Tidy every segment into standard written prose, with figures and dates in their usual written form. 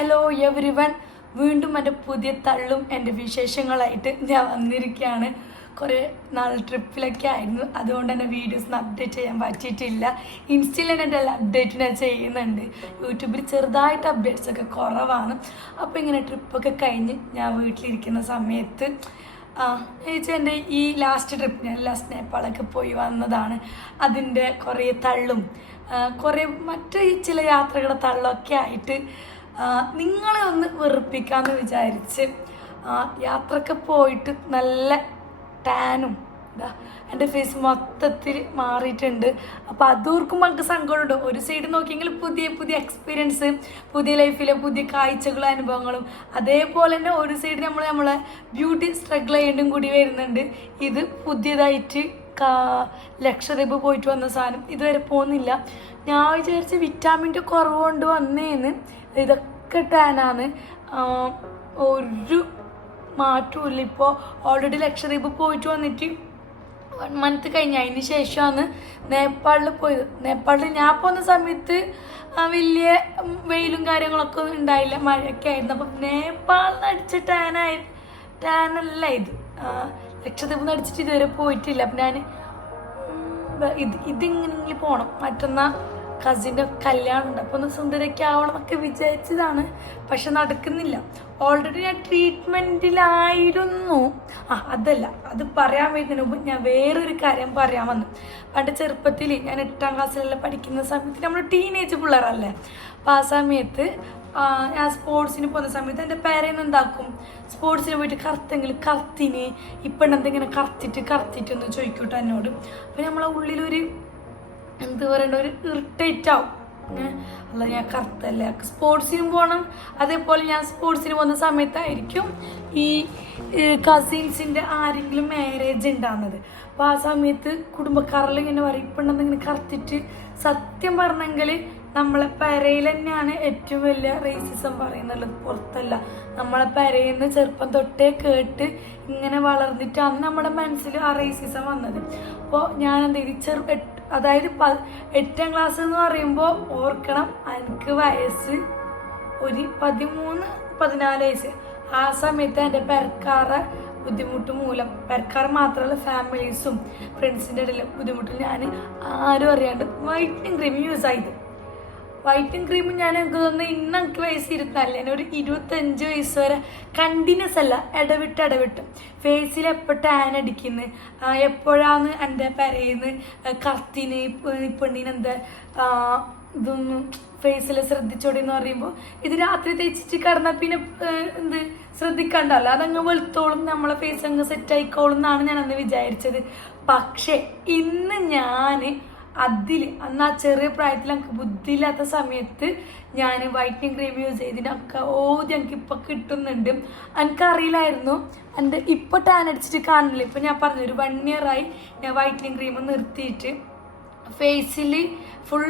Hello every one, വീണ്ടും എൻ്റെ പുതിയ തള്ളും എൻ്റെ വിശേഷങ്ങളായിട്ട് ഞാൻ വന്നിരിക്കുകയാണ്. കുറേ നാൾ ട്രിപ്പിലൊക്കെ ആയിരുന്നു, അതുകൊണ്ട് തന്നെ വീഡിയോസ് അപ്ഡേറ്റ് ചെയ്യാൻ പറ്റിയിട്ടില്ല. ഇൻസ്റ്റയിൽ തന്നെ എൻ്റെ അപ്ഡേറ്റ് ഞാൻ ചെയ്യുന്നുണ്ട്. യൂട്യൂബിൽ ചെറുതായിട്ട് അപ്ഡേറ്റ്സ് ഒക്കെ കുറവാണ്. അപ്പോൾ ഇങ്ങനെ ട്രിപ്പൊക്കെ കഴിഞ്ഞ് ഞാൻ വീട്ടിലിരിക്കുന്ന സമയത്ത് ചേച്ചി എൻ്റെ ഈ ലാസ്റ്റ് ട്രിപ്പ് ഞാൻ നേപ്പാളൊക്കെ പോയി വന്നതാണ്. അതിൻ്റെ കുറേ തള്ളും കുറേ മറ്റ് ചില യാത്രകളുടെ തള്ളൊക്കെ ആയിട്ട് നിങ്ങളെ ഒന്ന് വെറുപ്പിക്കാമെന്ന് വിചാരിച്ച് യാത്രയൊക്കെ പോയിട്ട് നല്ല ടാനും എൻ്റെ ഫേസ് മൊത്തത്തിൽ മാറിയിട്ടുണ്ട്. അപ്പോൾ അതോർക്കുമ്പോൾ നമുക്ക് സങ്കടമുണ്ട്. ഒരു സൈഡ് നോക്കിയെങ്കിൽ പുതിയ പുതിയ എക്സ്പീരിയൻസ്, പുതിയ ലൈഫിലെ പുതിയ കാഴ്ചകളും അനുഭവങ്ങളും, അതേപോലെ തന്നെ ഒരു സൈഡ് നമ്മളെ ബ്യൂട്ടി സ്ട്രഗിൾ ചെയ്യേണ്ടും കൂടി വരുന്നുണ്ട്. ഇത് പുതിയതായിട്ട് ലക്ഷദ്വീപ് പോയിട്ട് വന്ന സാധനം ഇതുവരെ പോകുന്നില്ല. ഞാൻ വിചാരിച്ച് വിറ്റാമിൻ്റെ കുറവ് കൊണ്ട് വന്നേന്ന്. ഇതൊക്കെ ടാനാണ്, ഒരു മാറ്റമില്ല. ഇപ്പോൾ ഓൾറെഡി ലക്ഷദ്വീപ് പോയിട്ട് വന്നിട്ട് 1 month കഴിഞ്ഞ അതിന് ശേഷമാണ് നേപ്പാളിൽ പോയത്. നേപ്പാളിൽ ഞാൻ പോകുന്ന സമയത്ത് വലിയ വെയിലും കാര്യങ്ങളൊക്കെ ഉണ്ടായില്ല, മഴയൊക്കെ ആയിരുന്നു. അപ്പം നേപ്പാളിൽ നിന്ന് അടിച്ച ടാനല്ല ഇത്. ലക്ഷദ്വീപിൽ നിന്ന് അടിച്ചിട്ട് ഇതുവരെ പോയിട്ടില്ല. അപ്പം ഞാൻ ഇതിങ്ങനെ പോകണം. മറ്റന്നാൾ കസിൻ്റെ കല്യാണം ഉണ്ട്, അപ്പോൾ ഒന്ന് സുന്ദരയ്ക്ക് ആവണം എന്നൊക്കെ വിചാരിച്ചതാണ്. പക്ഷെ നടക്കുന്നില്ല. ഓൾറെഡി ഞാൻ ട്രീറ്റ്മെൻറ്റിലായിരുന്നു. അതല്ല, അത് പറയാൻ വരുന്നതിന് മുമ്പ് ഞാൻ വേറൊരു കാര്യം പറയാൻ വന്നു. പണ്ട് ചെറുപ്പത്തിൽ ഞാൻ 8ാം ക്ലാസ്സിലെല്ലാം പഠിക്കുന്ന സമയത്ത് നമ്മൾ ടീനേജ് പിള്ളേരല്ലേ. അപ്പോൾ ആ സമയത്ത് ഞാൻ സ്പോർട്സിന് പോകുന്ന സമയത്ത് എൻ്റെ പേരേന്ന് എന്താക്കും, സ്പോർട്സിന് പോയിട്ട് കറുത്തെങ്കിൽ കറുത്തിന് ഇപ്പം എന്തെങ്കിലും കറുത്തിട്ടൊന്ന് ചോദിക്കൂട്ടോ എന്നോട്. അപ്പോൾ നമ്മളെ ഉള്ളിലൊരു എന്ത് പറയണ്ട, ഒരു ഇറിറ്റേറ്റ് ആവും. അല്ല ഞാൻ കറുത്തല്ലേ. സ്പോർട്സിനും പോകണം. അതേപോലെ ഞാൻ സ്പോർട്സിന് പോകുന്ന സമയത്തായിരിക്കും ഈ കസിൻസിൻ്റെ ആരെങ്കിലും മാരേജ് ഉണ്ടാകുന്നത്. അപ്പോൾ ആ സമയത്ത് കുടുംബക്കാരെല്ലാം ഇങ്ങനെ പറയും, ഇപ്പം എന്തെങ്കിലും കറുത്തിട്ട്. സത്യം പറഞ്ഞെങ്കിൽ നമ്മളെ പെരയിൽ തന്നെയാണ് ഏറ്റവും വലിയ റേസിസം പറയുന്നുള്ളത്, പുറത്തല്ല. നമ്മളെ പെരയിൽ നിന്ന് ചെറുപ്പം തൊട്ടേ കേട്ട് ഇങ്ങനെ വളർന്നിട്ടാണ് നമ്മുടെ മനസ്സിൽ ആ റേസിസം വന്നത്. അപ്പോൾ ഞാൻ എന്ത് ചെയ്തു, അതായത് 8ാം ക്ലാസ് എന്ന് പറയുമ്പോൾ ഓർക്കണം, എനിക്ക് വയസ്സ് ഒരു 13-14 വയസ്സ്. ആ സമയത്ത് എൻ്റെ പെരക്കാരുടെ ബുദ്ധിമുട്ട് മൂലം, പെരക്കാർ മാത്രമല്ല ഫാമിലീസും ഫ്രണ്ട്സിൻ്റെ ഇടയിൽ ബുദ്ധിമുട്ടിൽ ഞാൻ ആരും അറിയാണ്ട് വൈറ്റനിങ് ക്രീം യൂസ് ചെയ്തു. വൈറ്റനിങ് ക്രീം ഞാൻ എനിക്ക് തോന്നുന്നു ഇന്ന് എനിക്ക് വയസ്സ് 24, ഞാൻ ഒരു 25 വയസ്സ് വരെ കണ്ടിന്യൂസ് അല്ല, ഇടവിട്ട് ഫേസിൽ എപ്പോൾ ടാൻ അടിക്കുന്നു, എപ്പോഴാണ് എൻ്റെ പെരയിന്ന് കത്തിന് പെണ്ണിന് എന്താ ഇതൊന്നും ഫേസിൽ ശ്രദ്ധിച്ചോടെന്ന് പറയുമ്പോൾ, ഇത് രാത്രി തേച്ചിട്ട് കിടന്നാൽ പിന്നെ ശ്രദ്ധിക്കണ്ടല്ലോ, അതങ്ങ് വെളുത്തോളും, നമ്മളെ ഫേസ് അങ്ങ് സെറ്റ് ആയിക്കോളും എന്നാണ് ഞാൻ അന്ന് വിചാരിച്ചത്. പക്ഷേ ഇന്ന് ഞാൻ അന്ന് ആ ചെറിയ പ്രായത്തിൽ എനിക്ക് ബുദ്ധിയില്ലാത്ത സമയത്ത് ഞാൻ വൈറ്റനിങ് ക്രീം യൂസ് ചെയ്തതിനൊക്കെ എനിക്ക് ഇപ്പം കിട്ടുന്നുണ്ട്. എനിക്കറിയില്ലായിരുന്നു. എൻ്റെ ഇപ്പോൾ ടാൻ അടിച്ചിട്ട് കാണില്ല. ഇപ്പം ഞാൻ പറഞ്ഞു, ഒരു 1 year ആയി ഞാൻ വൈറ്റനിങ് ക്രീം നിർത്തിയിട്ട്. ഫേസിൽ ഫുൾ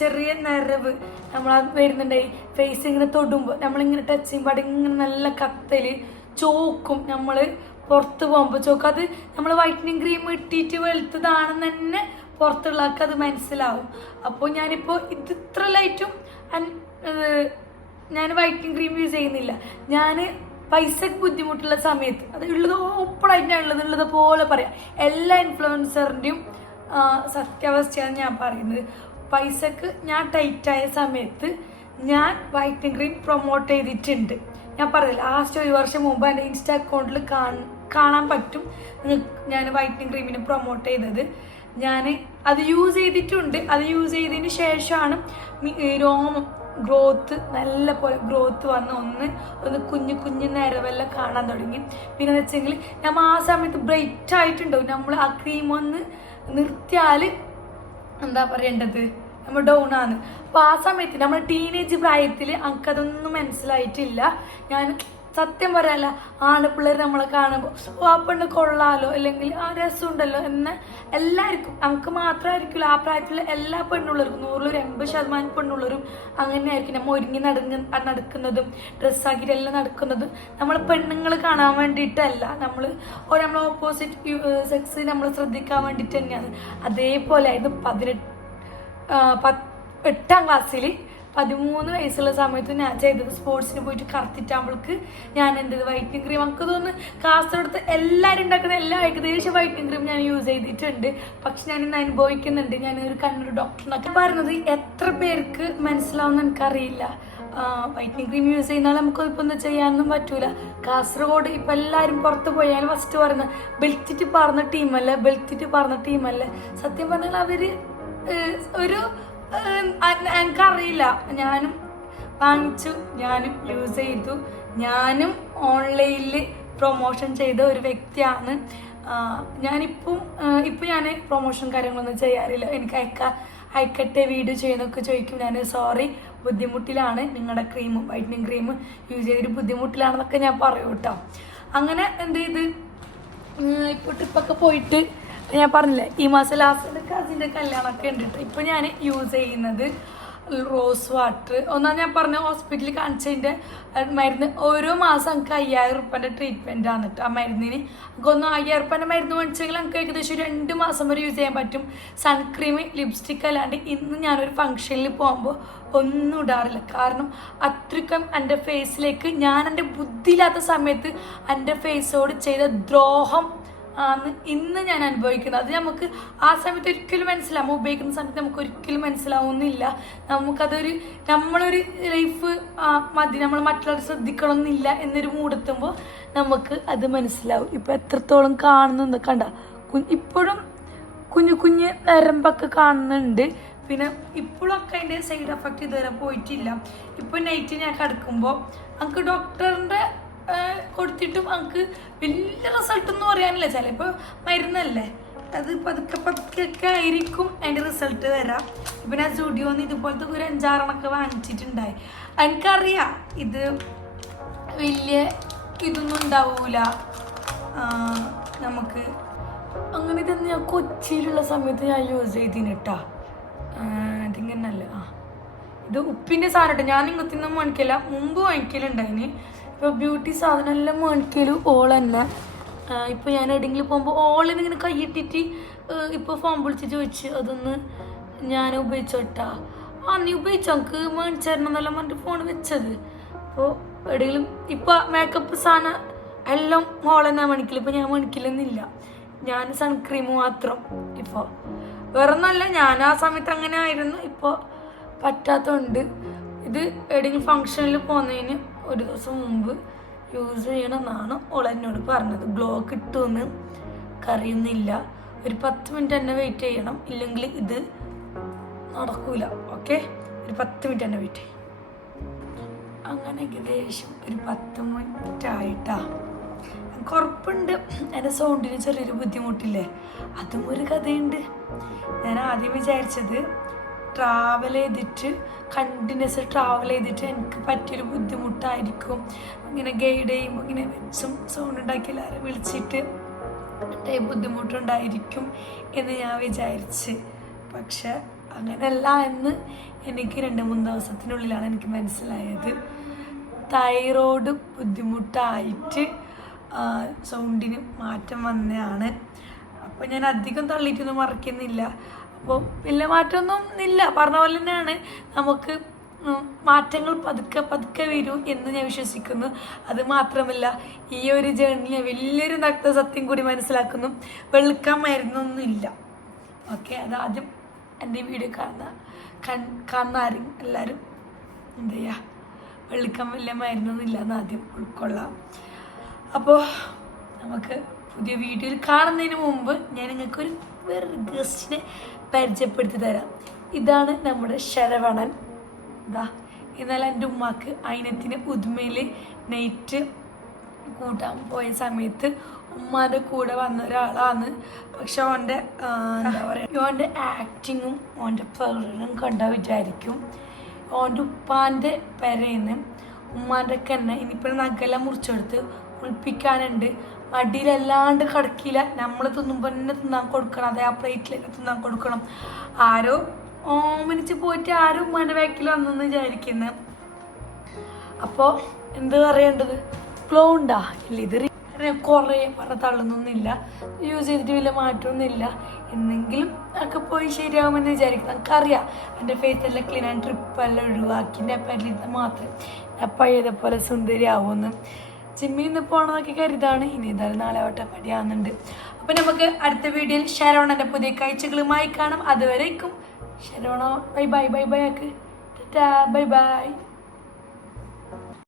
ചെറിയ നരവ് നമ്മൾ വരുന്നുണ്ടായി. ഫേസ് ഇങ്ങനെ തൊടുമ്പോൾ, നമ്മളിങ്ങനെ ടച്ച് ചെയ്യുമ്പോൾ അവിടെ ഇങ്ങനെ നല്ല കത്തൽ, ചോക്കും. നമ്മൾ പുറത്ത് പോകുമ്പോൾ ചോക്കും. അത് നമ്മൾ വൈറ്റനിങ് ക്രീം ഇട്ടിട്ട് വെളുത്തതാണെന്ന് തന്നെ പുറത്തുള്ളവർക്ക് അത് മനസ്സിലാവും. അപ്പോൾ ഞാനിപ്പോൾ ഇത് ഇത്ര ലൈറ്റും ഞാൻ വൈറ്റനിങ് ക്രീം യൂസ് ചെയ്യുന്നില്ല. ഞാൻ പൈസക്ക് ബുദ്ധിമുട്ടുള്ള സമയത്ത് അത് ഉള്ളത് ഓപ്പണായിട്ടാണ് ഉള്ളത് പോലെ പറയാം. എല്ലാ ഇൻഫ്ലുവൻസറിൻ്റെയും സത്യാവസ്ഥയാണ് ഞാൻ പറയുന്നത്. പൈസക്ക് ഞാൻ ടൈറ്റായ സമയത്ത് ഞാൻ വൈറ്റനിങ് ക്രീം പ്രൊമോട്ട് ചെയ്തിട്ടുണ്ട്. ഞാൻ പറഞ്ഞില്ല, ലാസ്റ്റ് 1 വർഷം മുമ്പ് എൻ്റെ ഇൻസ്റ്റ അക്കൗണ്ടിൽ കാണാൻ പറ്റും ഞാൻ വൈറ്റനിങ് ക്രീമിന് പ്രൊമോട്ട് ചെയ്തത്. ഞാൻ അത് യൂസ് ചെയ്തിട്ടുണ്ട്. അത് യൂസ് ചെയ്തതിന് ശേഷമാണ് രോമം ഗ്രോത്ത് നല്ല പോലെ ഗ്രോത്ത് വന്ന് ഒന്ന് കുഞ്ഞു നിരവെല്ലാം കാണാൻ തുടങ്ങി. പിന്നെ എന്ന് വെച്ചെങ്കിൽ നമ്മൾ ആ സമയത്ത് ബ്രൈറ്റ് ആയിട്ടുണ്ടാവും. നമ്മൾ ആ ക്രീം ഒന്ന് നിർത്തിയാൽ എന്താ പറയേണ്ടത്, നമ്മൾ ഡൗൺ ആണ്. അപ്പോൾ ആ സമയത്ത് നമ്മൾ ടീനേജ് പ്രായത്തിൽ എനിക്കതൊന്നും മനസ്സിലായിട്ടില്ല. ഞാൻ സത്യം പറയാല്ല, പിള്ളേർ നമ്മളെ കാണുമ്പോൾ ആ പെണ്ണ് കൊള്ളാലോ, അല്ലെങ്കിൽ ആ രസമുണ്ടല്ലോ എന്ന് എല്ലാവർക്കും, നമുക്ക് മാത്രമായിരിക്കില്ല, ആ പ്രായത്തിലുള്ള എല്ലാ പെണ്ണുള്ളവർക്കും 100-80% പെണ്ണുള്ളവരും അങ്ങനെ ആയിരിക്കും. നമ്മൾ ഒരുങ്ങി നടക്കുന്നതും ഡ്രസ്സാക്കിയിട്ട് എല്ലാം നടക്കുന്നതും നമ്മൾ പെണ്ണുങ്ങൾ കാണാൻ വേണ്ടിയിട്ടല്ല, നമ്മൾ ഓപ്പോസിറ്റ് സെക്സ് നമ്മൾ ശ്രദ്ധിക്കാൻ വേണ്ടിയിട്ട് തന്നെയാണ്. അതേപോലെ ആയിരുന്നു 8ാം ക്ലാസ്സിൽ 13 വയസ്സുള്ള സമയത്ത് ഞാൻ ചെയ്തത് സ്പോർട്സിന് പോയിട്ട് കറുത്തിട്ടാകുമ്പോൾക്ക് ഞാൻ എന്തത് വൈറ്റനിങ് ക്രീം നമുക്ക് തോന്നുന്നു കാസർഗോഡത്ത് എല്ലാവരും ഉണ്ടാക്കുന്ന എല്ലാ ഏകദേശം വൈറ്റനിങ് ക്രീം ഞാൻ യൂസ് ചെയ്തിട്ടുണ്ട്. പക്ഷെ ഞാൻ ഇന്ന് അനുഭവിക്കുന്നുണ്ട്. ഞാൻ ഒരു കണ്ണൂർ ഡോക്ടറിനൊക്കെ പറയുന്നത് എത്ര പേർക്ക് മനസ്സിലാവുമെന്ന് എനിക്കറിയില്ല. വൈറ്റനിങ് ക്രീം യൂസ് ചെയ്യുന്നാൽ നമുക്ക് ഇപ്പം എന്താ ചെയ്യാനൊന്നും പറ്റൂല. കാസർഗോഡ് ഇപ്പം എല്ലാവരും പുറത്ത് പോയാൽ ഫസ്റ്റ് പറയുന്നത് ബെൽറ്റിട്ട് പറഞ്ഞ ടീമല്ലേ. സത്യം പറഞ്ഞാൽ അവര് ഒരു എനിക്കറിയില്ല. ഞാനും വാങ്ങിച്ചു, ഞാനും യൂസ് ചെയ്തു, ഞാനും ഓൺലൈനിൽ പ്രൊമോഷൻ ചെയ്ത ഒരു വ്യക്തിയാണ്. ഇപ്പം ഞാൻ പ്രൊമോഷൻ കാര്യങ്ങളൊന്നും ചെയ്യാറില്ല. എനിക്ക് അയക്കട്ടെ വീഡിയോ ചെയ്യുന്നൊക്കെ ചോദിക്കും. ഞാൻ സോറി, ബുദ്ധിമുട്ടിലാണ്, നിങ്ങളുടെ വൈറ്റനിങ് ക്രീം യൂസ് ചെയ്തൊരു ബുദ്ധിമുട്ടിലാണെന്നൊക്കെ ഞാൻ പറയൂ കേട്ടോ. അങ്ങനെ എന്ത് ചെയ്ത് ഇപ്പോൾ ട്രിപ്പൊക്കെ പോയിട്ട് ഞാൻ പറഞ്ഞില്ലേ ഈ മാസം ലാസ്റ്റ് കസിൻ്റെ കല്യാണമൊക്കെ ഉണ്ട് കേട്ടോ. ഇപ്പോൾ ഞാൻ യൂസ് ചെയ്യുന്നത് റോസ് വാട്ടർ. ഒന്നാം ഞാൻ പറഞ്ഞ ഹോസ്പിറ്റലിൽ കാണിച്ചതിൻ്റെ മരുന്ന് ഓരോ മാസം നമുക്ക് 5000 രൂപേൻ്റെ ട്രീറ്റ്മെൻറ്റ് ആണ് കേട്ടോ. ആ മരുന്നിന് നമുക്കൊന്ന് 5000 രൂപേൻ്റെ മരുന്ന് മേടിച്ചെങ്കിൽ നമുക്ക് ഏകദേശം 2 മാസം വരെ യൂസ് ചെയ്യാൻ പറ്റും. സൺക്രീം, ലിപ്സ്റ്റിക് അല്ലാണ്ട് ഇന്ന് ഞാനൊരു ഫംഗ്ഷനിൽ പോകുമ്പോൾ ഒന്നും ഇടാറില്ല. കാരണം അത്രയ്ക്കും എൻ്റെ ഫേസിലേക്ക് ഞാൻ എൻ്റെ ബുദ്ധിയില്ലാത്ത സമയത്ത് എൻ്റെ ഫേസോട് ചെയ്ത ദ്രോഹം ആണ് ഇന്ന് ഞാൻ അനുഭവിക്കുന്നത്. അത് നമുക്ക് ആ സമയത്ത് ഒരിക്കലും മനസ്സിലാവും. ഉപയോഗിക്കുന്ന സമയത്ത് നമുക്ക് ഒരിക്കലും മനസ്സിലാവുന്നില്ല. നമുക്കതൊരു നമ്മളൊരു ലൈഫ് മതി, നമ്മൾ മറ്റുള്ളവർ ശ്രദ്ധിക്കണമെന്നില്ല എന്നൊരു മൂടെത്തുമ്പോൾ നമുക്ക് അത് മനസ്സിലാവും. ഇപ്പം എത്രത്തോളം കാണുന്നുണ്ട് കണ്ട, ഇപ്പോഴും കുഞ്ഞു നരമ്പൊക്കെ കാണുന്നുണ്ട്. പിന്നെ ഇപ്പോഴൊക്കെ അതിൻ്റെ സൈഡ് എഫക്റ്റ് ഇതുവരെ പോയിട്ടില്ല. ഇപ്പോൾ നൈറ്റ് ഞാൻ കിടക്കുമ്പോൾ നമുക്ക് ഡോക്ടറിൻ്റെ കൊടുത്തിട്ടും നമുക്ക് വലിയ റിസൾട്ട് ഒന്നും പറയാനില്ല. ചിലപ്പോൾ മരുന്നല്ലേ, അത് പതുക്കെ ആയിരിക്കും അതിൻ്റെ റിസൾട്ട് വരാം. ഇപ്പം ഞാൻ സ്റ്റുഡിയോന്ന് ഇതുപോലത്തെ ഒരു 5-6 വാങ്ങിച്ചിട്ടുണ്ടായി. എനിക്കറിയാം ഇത് വലിയ ഇതൊന്നും ഉണ്ടാവൂല നമുക്ക്. അങ്ങനെ ഇതൊന്നും ഞാൻ കൊച്ചിയിലുള്ള സമയത്ത് ഞാൻ യൂസ് ചെയ്തിന് കേട്ടോ. ഇതിങ്ങനല്ല, ഇത് ഉപ്പിൻ്റെ സാധനം കേട്ടോ. ഞാൻ ഇങ്ങനത്തൊന്നും മേടിക്കില്ല, മുമ്പ് വാങ്ങിക്കലുണ്ടായിന്. ഇപ്പോൾ ബ്യൂട്ടി സാധനം എല്ലാം മേടിക്കലും ഓൾ തന്നെ. ഇപ്പോൾ ഞാൻ എവിടെയെങ്കിലും പോകുമ്പോൾ ഓളിനിങ്ങനെ കൈയിട്ടിട്ട് ഇപ്പോൾ ഫോൺ വിളിച്ച് ചോദിച്ച് അതൊന്ന് ഞാൻ ഉപയോഗിച്ചോട്ടാ. നീ ഉപയോഗിച്ചോ, നമുക്ക് മേടിച്ചു തരണം എന്നെല്ലാം പറഞ്ഞിട്ട് ഫോൺ വെച്ചത്. അപ്പോൾ എവിടെയെങ്കിലും ഇപ്പോൾ മേക്കപ്പ് സാധനം എല്ലാം ഓൾ തന്നെ മേടിക്കില്ല. ഇപ്പോൾ ഞാൻ മേടിക്കില്ലെന്നില്ല, ഞാൻ സൺക്രീം മാത്രം. ഇപ്പോൾ വേറെ ഒന്നുമല്ല, ഞാൻ ആ സമയത്ത് അങ്ങനെ ആയിരുന്നു. ഇപ്പോൾ പറ്റാത്തതുകൊണ്ട് ഇത് എവിടെയെങ്കിലും ഫങ്ഷനിൽ പോകുന്നതിന് ഒരു ദിവസം മുമ്പ് യൂസ് ചെയ്യണമെന്നാണ് ഓൾ എന്നോട് പറഞ്ഞത്. ഗ്ലോ കിട്ടുമെന്ന് കറിയുന്നില്ല. ഒരു 10 മിനിറ്റ് തന്നെ വെയിറ്റ് ചെയ്യണം, ഇല്ലെങ്കിൽ ഇത് നടക്കൂല. ഓക്കെ, ഒരു 10 മിനിറ്റ് തന്നെ വെയിറ്റ് ചെയ്യും. അങ്ങനെ ഏകദേശം ഒരു 10 മിനിറ്റ് ആയിട്ടാ. കുറപ്പുണ്ട്, എൻ്റെ സൗണ്ടിന് ചെറിയൊരു ബുദ്ധിമുട്ടില്ലേ, അതും ഒരു കഥയുണ്ട്. ഞാൻ ആദ്യം വിചാരിച്ചത് ട്രാവൽ ചെയ്തിട്ട് കണ്ടിന്യൂസ് ട്രാവൽ ചെയ്തിട്ട് എനിക്ക് പറ്റിയൊരു ബുദ്ധിമുട്ടായിരിക്കും. ഇങ്ങനെ ഗൈഡ് ചെയ്യുമ്പോൾ ഇങ്ങനെ വെച്ചും സൗണ്ട് ഉണ്ടാക്കി എല്ലാവരും വിളിച്ചിട്ട് ബുദ്ധിമുട്ടുണ്ടായിരിക്കും എന്ന് ഞാൻ വിചാരിച്ച്. പക്ഷെ അങ്ങനെയല്ല എന്ന് എനിക്ക് 2-3 ദിവസത്തിനുള്ളിലാണ് എനിക്ക് മനസ്സിലായത്. തൈറോയ്ഡ് ബുദ്ധിമുട്ടായിട്ട് സൗണ്ടിന് മാറ്റം വന്നതാണ്. അപ്പോൾ ഞാൻ അധികം തള്ളിയിട്ടൊന്നും മറക്കുന്നില്ല. അപ്പോൾ വലിയ മാറ്റമൊന്നും ഇല്ല, പറഞ്ഞ പോലെ തന്നെയാണ്. നമുക്ക് മാറ്റങ്ങൾ പതുക്കെ വരും എന്ന് ഞാൻ വിശ്വസിക്കുന്നു. അത് മാത്രമല്ല, ഈ ഒരു ജേർണിയിൽ വലിയൊരു സത്യം കൂടി മനസ്സിലാക്കുന്നു, വെളുക്കാൻ മരുന്നൊന്നുമില്ല. ഓക്കെ, അതാദ്യം എൻ്റെ വീഡിയോ കാണുന്ന എല്ലാവരും എന്ത് ചെയ്യുക, വെളുക്കാൻ വലിയ മരുന്നൊന്നുമില്ല എന്ന് ആദ്യം ഉൾക്കൊള്ളാം. അപ്പോൾ നമുക്ക് പുതിയ വീഡിയോയിൽ കാണുന്നതിന് മുമ്പ് ഞാൻ നിങ്ങൾക്കൊരു വേറൊരു ഗസ്റ്റിനെ പരിചയപ്പെടുത്തി തരാം. ഇതാണ് നമ്മുടെ ശരവണൻ. ഇന്നലെ എൻ്റെ ഉമ്മാക്ക് അയിനത്തിന് ഉദ്മയിൽ നൈറ്റ് കൂട്ടാൻ പോയ സമയത്ത് ഉമ്മാൻ്റെ കൂടെ വന്ന ഒരാളാണ്. പക്ഷെ ഓൻ്റെ എന്താ പറയുക, ഓൻ്റെ ആക്ടിങ്ങും ഓൻ്റെ പ്രകടനം കണ്ടാൽ വിചാരിക്കും ഓൻ്റെ ഉപ്പാൻ്റെ പെരേന്ന് ഉമ്മാൻ്റെ ഒക്കെ തന്നെ ഇനിയിപ്പോൾ നഗെല്ലാം മുറിച്ചെടുത്ത് കുളിപ്പിക്കാനുണ്ട്. മടിയിലല്ലാണ്ട് കിടക്കില്ല, നമ്മൾ തിന്നുമ്പോൾ തന്നെ തിന്നാൻ കൊടുക്കണം, അതേ ആ പ്ലേറ്റിലേക്ക് തിന്നാൻ കൊടുക്കണം. ആരോ ഓമനിച്ച് പോയിട്ട് ആരും ഉമ്മാൻ്റെ ബാക്കിൽ വന്നെന്ന് വിചാരിക്കുന്നത്. അപ്പോൾ എന്ത് പറയേണ്ടത്, ഗ്ലോ ഉണ്ടാ ഇല്ല, ഇത് അങ്ങനെ കുറേ പറഞ്ഞ തള്ളുന്നൊന്നുമില്ല, യൂസ് ചെയ്തിട്ട് വലിയ മാറ്റമൊന്നുമില്ല. എന്നെങ്കിലും ഒക്കെ പോയി ശരിയാവുമെന്ന് വിചാരിക്കും. നമുക്കറിയാം എൻ്റെ ഫേസെല്ലാം ക്ലീൻ ആൻഡ് ട്രിപ്പെല്ലാം ഒഴിവാക്കി നെപ്പാറ്റിലിരുന്ന് മാത്രമേ ഞാൻ പഴയതുപോലെ സുന്ദരിയാവുമെന്ന്. ജിമ്മിൽ നിന്ന് പോകണമെന്നൊക്കെ കരുതാണ്. ഇനി എന്തായാലും നാളെ ഓട്ടപ്പടിയാവുന്നുണ്ട്. അപ്പം നമുക്ക് അടുത്ത വീഡിയോയിൽ ഷരോണൻ്റെ പുതിയ കാഴ്ചകളുമായി കാണാം. അതുവരേക്കും ഷരോണ ബൈ ബൈ ബൈ ബൈ ആക്ക്. Bye bye.